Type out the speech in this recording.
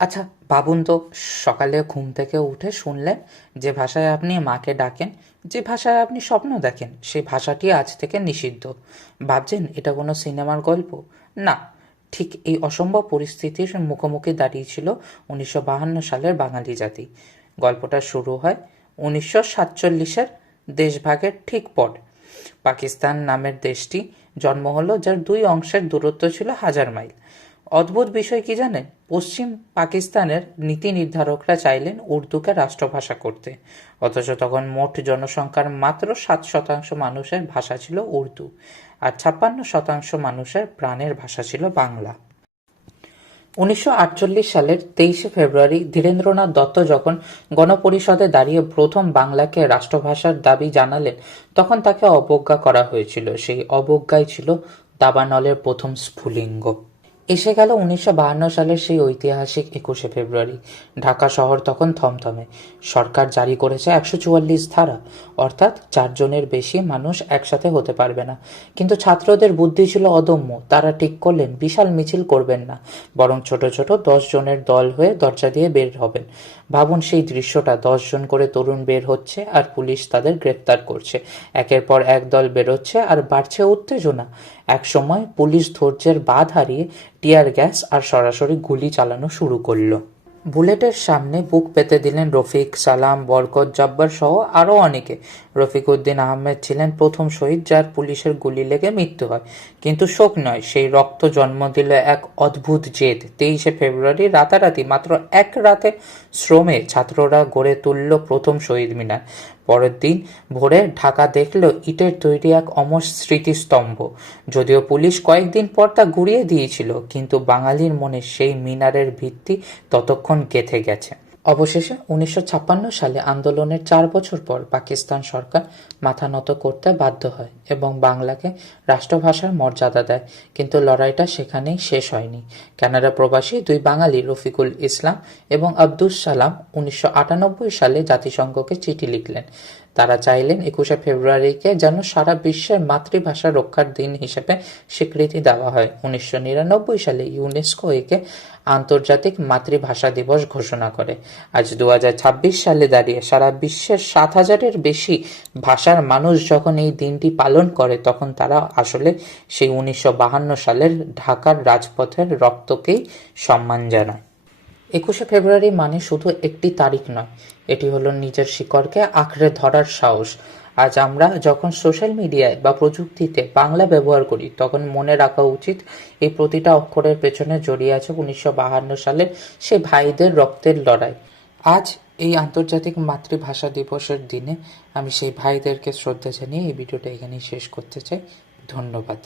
আচ্ছা, ভাবুন তো, সকালে ঘুম থেকে উঠে শুনলেন যে ভাষায় আপনি মাকে ডাকেন, যে ভাষায় আপনি স্বপ্ন দেখেন, সেই ভাষাটি আজ থেকে নিষিদ্ধ। ভাবছেন এটা কোনো সিনেমার গল্প? না, ঠিক এই অসম্ভব পরিস্থিতির মুখোমুখি দাঁড়িয়েছিল 1952 সালের বাঙালি জাতি। গল্পটা শুরু হয় 1947-এর দেশভাগের ঠিক পর। পাকিস্তান নামের দেশটি জন্ম হলো, যার দুই অংশের দূরত্ব ছিল 1000 মাইল। অদ্ভুত বিষয় কি জানেন? পশ্চিম পাকিস্তানের নীতি নির্ধারকরা চাইলেন উর্দুকে রাষ্ট্রভাষা করতে, অথচ তখন মোট জনসংখ্যার মাত্র 7% মানুষের ভাষা ছিল উর্দু, আর 56% মানুষের প্রাণের ভাষা ছিল বাংলা। 1948 সালের 23শে ফেব্রুয়ারি ধীরেন্দ্রনাথ দত্ত যখন গণপরিষদে দাঁড়িয়ে প্রথম বাংলাকে রাষ্ট্রভাষার দাবি জানালেন, তখন তাকে অবজ্ঞা করা হয়েছিল। সেই অবজ্ঞাই ছিল দাবানলের প্রথম স্ফুলিঙ্গ। এসে গেল 1952 সালের সেই ঐতিহাসিক 21শে ফেব্রুয়ারি। ঢাকা শহর তখন থমথমে। সরকার জারি করেছে 144 ধারা, অর্থাৎ 4 জনের বেশি মানুষ একসাথে হতে পারবে না। কিন্তু ছাত্রদের বুদ্ধি ছিল অদম্য। তারা ঠিক করলেন বিশাল মিছিল করবেন না, বরং ছোট ছোট 10 জনের দল হয়ে দরজা দিয়ে বের হবেন। ভাবুন সেই দৃশ্যটা, 10 জন করে তরুণ বের হচ্ছে আর পুলিশ তাদের গ্রেপ্তার করছে। একের পর এক দল বেরোচ্ছে আর বাড়ছে উত্তেজনা। একসময় পুলিশ ধৈর্যের বাঁধ হারিয়ে টিয়ার গ্যাস আর সরাসরি গুলি চালানো শুরু করলো। বুলেটের সামনে বুক পেতে দিলেন রফিক, সালাম, বরকত, জব্বার সহ আরও অনেকে। রফিক উদ্দিন আহমেদ ছিলেন প্রথম শহীদ যার পুলিশের গুলি লেগে মৃত্যু হয়। কিন্তু শোক নয়, সেই রক্ত জন্ম দিল এক অদ্ভুত জেদ। 23শে ফেব্রুয়ারি রাতারাতি, মাত্র এক রাতে শ্রমে ছাত্ররা গড়ে তুলল প্রথম শহীদ মিনার। পরের দিন ভোরে ঢাকা দেখল ইটের তৈরি এক অমর স্মৃতিস্তম্ভ। যদিও পুলিশ কয়েকদিন পর তা গুঁড়িয়ে দিয়েছিল, কিন্তু বাঙালির মনে সেই মিনারের ভিত্তি ততক্ষণ গেঁথে গেছে। অবশেষে 1956 সালে আন্দোলনের 4 বছর পর পাকিস্তান সরকার মাথা নত করতে বাধ্য হয় এবং বাংলাকে রাষ্ট্রভাষার মর্যাদা দেয়। কিন্তু লড়াইটা সেখানেই শেষ হয়নি। কানাডা প্রবাসী দুই বাঙালি রফিকুল ইসলাম এবং আব্দুস সালাম 1998 সালে জাতিসংঘকে চিঠি লিখলেন। তারা চাইলেন 21শে ফেব্রুয়ারিকে যেন সারা বিশ্বের মাতৃভাষা রক্ষার দিন হিসেবে স্বীকৃতি দেওয়া হয়। 1999 সালে ইউনেস্কো একে আন্তর্জাতিক মাতৃভাষা দিবস ঘোষণা করে। আজ 2026 সালে দাঁড়িয়ে সারা বিশ্বের 7,000-এর বেশি ভাষার মানুষ যখন এই দিনটি পালন করে, তখন তারা আসলে সেই 1952 সালের ঢাকার রাজপথের রক্তকেই সম্মান জানায়। 21শে ফেব্রুয়ারি মানে শুধু একটি তারিখ নয়, এটি হলো নিজের শিকড়কে আঁকড়ে ধরার সাহস। আজ আমরা যখন সোশ্যাল মিডিয়ায় বা প্রযুক্তিতে বাংলা ব্যবহার করি, তখন মনে রাখা উচিত এই প্রতিটা অক্ষরের পেছনে জড়িয়ে আছে 1952 সালের সেই ভাইদের রক্তের লড়াই। আজ এই আন্তর্জাতিক মাতৃভাষা দিবসের দিনে আমি সেই ভাইদেরকে শ্রদ্ধা জানিয়ে এই ভিডিওটা এখানেই শেষ করতে চাই। ধন্যবাদ।